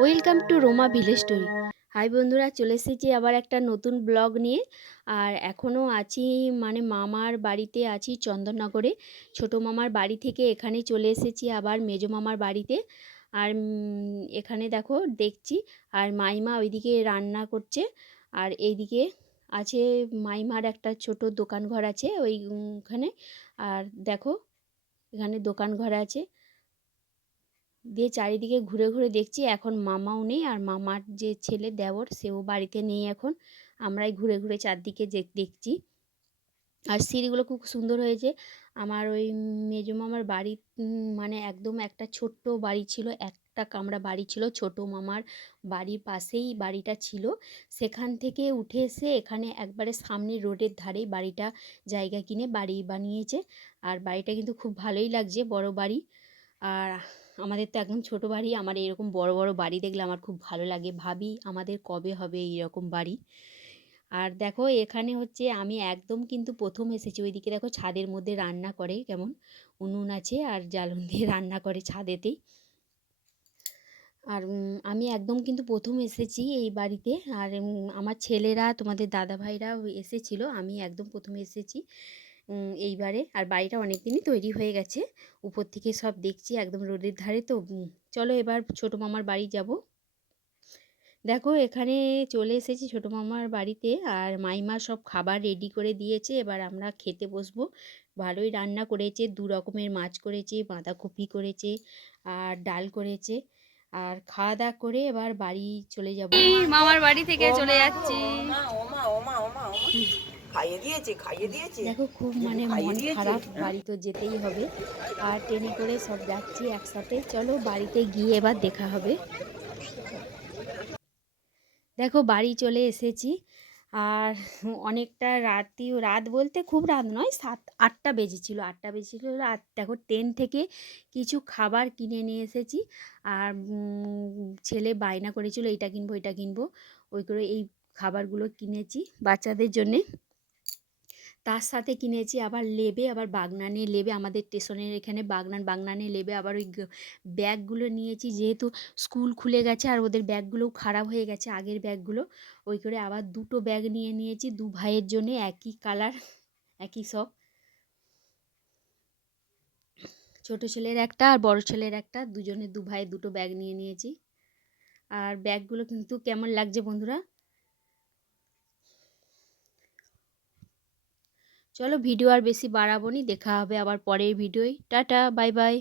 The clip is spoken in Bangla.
Welcome to Roma village story hi বন্ধুরা চলে এসেছি আবার একটা নতুন ব্লগ নিয়ে। আর এখনও আছি মানে মামার বাড়িতে আছি চন্দননগরে। ছোটো মামার বাড়ি থেকে এখানে চলে এসেছি আবার মেজো মামার বাড়িতে। আর এখানে দেখো দেখছি আর মাইমা ওইদিকে রান্না করছে। আর এইদিকে আছে মাইমার একটা ছোট দোকান ঘর আছে ওই উম, ওখানে আর দেখো এখানে দোকান ঘর আছে। দিয়ে চারিদিকে ঘুরে ঘুরে দেখছি এখন মামাও নেই আর মামার যে ছেলে দেওর সেও বাড়িতে নেই এখন। আমরাই ঘুরে ঘুরে চারদিকে দেখছি। আর সিঁড়িগুলো খুব সুন্দর হয়েছে। আমার ওই মেজো মামার বাড়ি মানে একদম একটা ছোট্ট বাড়ি ছিল, একটা কামরা বাড়ি ছিল, ছোট মামার বাড়ির পাশেই বাড়িটা ছিল। সেখান থেকে উঠে এসে এখানে একবারে সামনে রোডের ধারেই বাড়িটা জায়গা কিনে বাড়ি বানিয়েছে। আর বাড়িটা কিন্তু খুব ভালোই লাগছে, বড় বাড়ি। আর আমাদের তো একদম ছোট বাড়ি, আমার এরকম বড় বড় বাড়ি দেখলে আমার খুব ভালো লাগে। ভাবি আমাদের কবে হবে এইরকম বাড়ি? আর দেখো এখানে হচ্ছে আমি একদম কিন্তু প্রথম এসেছি। ওইদিকে দেখো ছাদের মধ্যে রান্না করে, কেমন? উনুন আছে আর জ্বালন দিয়ে রান্না করে ছাদেতেই। আর আমি একদম কিন্তু প্রথম এসেছি এই বাড়িতে। আর আমার ছেলেরা, তোমাদের দাদা ভাইরাও এসেছিল, আমি একদম প্রথমে এসেছি। এইবারে। আর বাড়িটা অনেক দিনই তৈরি হয়ে গেছে। উপর থেকে সব দেখছি একদম রোডের ধারে। তো চলো এবার ছোটো মামার বাড়ি যাব। দেখো এখানে চলে এসেছি ছোটো মামার বাড়িতে। আর মাইমা সব খাবার রেডি করে দিয়েছে। এবার আমরা খেতে বসবো। ভালোই রান্না করেছে দু রকমের মাছ করেছে বাঁধাকপি করেছে আর ডাল করেছে। আর খাওয়া দাওয়া করে এবার বাড়ি চলে যাব। মামার বাড়ি থেকে চলে যাচ্ছি। খাইয়ে দিয়েছে খাইয়ে দিয়েছে। দেখো খুব মানে মন খারাপ বাড়ি তো যেতেই হবে। আর ট্রেনে করে সব যাচ্ছি একসাথে। চলো বাড়িতে গিয়ে এবার দেখা হবে। দেখো বাড়ি চলে এসেছি। আর অনেকটা রাতি রাত বলতে খুব রাত নয় সাত আটটা বেজেছিল। আটটা বেজেছিল আর দেখো ট্রেন থেকে কিছু খাবার কিনে নিয়ে এসেছি। আর ছেলে বায়না করেছিল এইটা কিনবো এটা কিনবো। ওই করে এই খাবারগুলো কিনেছি বাচ্চাদের জন্যে। তার সাথে কিনেছি, আবার লেবে, আবার বাগনানে লেবে, আমাদের স্টেশনের এখানে বাগনান বাগনানে লেবে, আবার ওই ব্যাগগুলো নিয়েছি যেহেতু স্কুল খুলে গেছে আর ওদের ব্যাগগুলোও খারাপ হয়ে গেছে, আগের ব্যাগগুলো। ওই করে আবার দুটো ব্যাগ নিয়ে নিয়েছি, দু ভাইয়ের জন্য, একই কালার, একই সব। ছোট ছেলের একটা আর বড় ছেলের একটা দুজনের দু ভাইয়ের দুটো ব্যাগ নিয়ে নিয়েছি। আর ব্যাগগুলো কিন্তু কেমন লাগছে বন্ধুরা? চলো ভিডিও আর বেশি বাড়াবো নি দেখা হবে আবার পরের ভিডিওয়। Tata bye bye.